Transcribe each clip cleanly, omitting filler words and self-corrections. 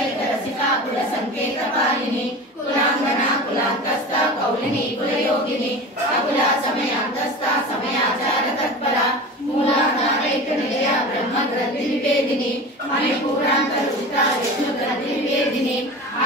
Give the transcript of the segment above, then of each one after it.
कुलैकरसिका कुलसंकेतपालिनी कुलांगना कुलांतस्था कौलिनी कुलयोगिनी अकुला समयांतस्था समयाचार तत्परा मूलाधारैक निलया ब्रह्म ग्रंथि निवेदिनी मणिपूरांतरुचिता विष्णु ग्रंथि निवेदिनी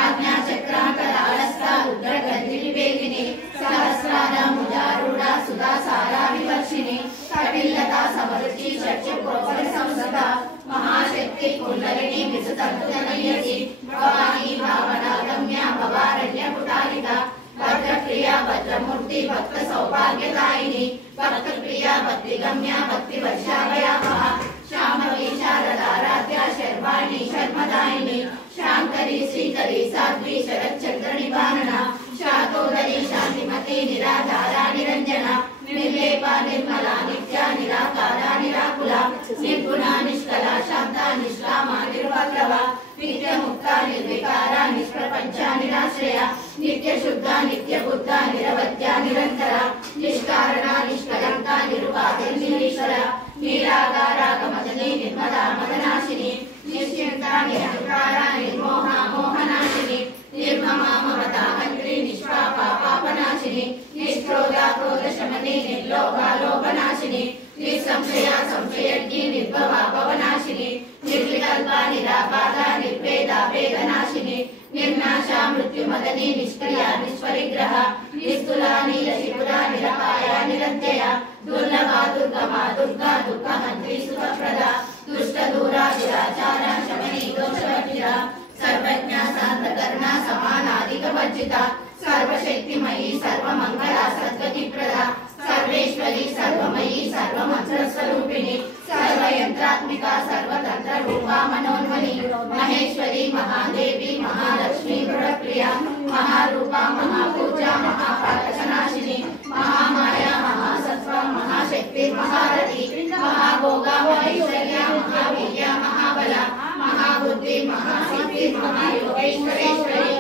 आज्ञा चक्रांतरालस्था रुद्र ग्रंथि निवेदिनी सहस्रारमुदारूढ़ा सुधा सारा विवर्षिणी कटिलता समरुचि चक्षु प्रोपरि संसदा महाशक्ति कुंडलिनी विसुतंतुतनयति भवानी भावना गम्या भवारण्य कुटारिका भद्रप्रिया भद्रमूर्ति भक्त सौभाग्यदायिनी भक्त प्रिया भक्ति गम्या भक्ति वर्षाभयावहा श्यामवी शारदाराध्या शर्वाणी शर्मदायिनी शांकरी श्रीकरी साध्वी शरच्चंद्र निवारणा शातोदरी शांतिमती निराधारा निरंजना निर्लेपा निर्मला नित्या निराकारा निराकुला निर्गुणा निष्कला शांता निष्कामा निर्वक्रवा नित्य मुक्ता निर्विकारा निष्प्रपंचा निराश्रया नित्य शुद्धा नित्य बुद्धा निरवध्या निरंतरा निष्कारणा निष्कलंका निरुपाधिर निरीश्वरा निराकारा कमदनी निर्मला मदनाशिनी निश्चिंता निरहंकारा निर्मोहा मोहनाशिनी निर्ममा ममता हंत्री निष्पापा पापनाशिनी निष्क्रोधा क्रोध शमनी निर्लोभा लोभनाशिनी निसंशया संशयज्ञी निर्भवा भवनाशिनी निर्विकल्पा निराबाधा निर्वेदा वेदनाशिनी निर्नाशा मृत्युमदनी निष्क्रिया निष्परिग्रह निस्तुला नीलशिखुरा निरपाया निरध्यया दुर्लभा दुर्गमा दुर्गा दुःखहंत्री सुखप्रदा दुष्टदूरा दुराचारा शमनी दोषवर्जिता सर्वज्ञा शांतकर्णा समानाधिकवर्जिता सर्वशक्तिमयी सर्वमंगला सद्गतिप्रदा सर्वेश्वरी सर्वमयी सर्वमंत्रस्वरूपिणी सर्वयंत्रात्मिका सर्वतंत्र रूपा मनोन्मनी महेश्वरी महादेवी महालक्ष्मी गुणप्रिया महारूपा महापूजा महापातकनाशिनी महामाया महासत्त्वा महाशक्ति महारथी महाभोगा महावीर्या महाबला महाबुद्धि महासिद्धि महायोगेश्वरेश्वरी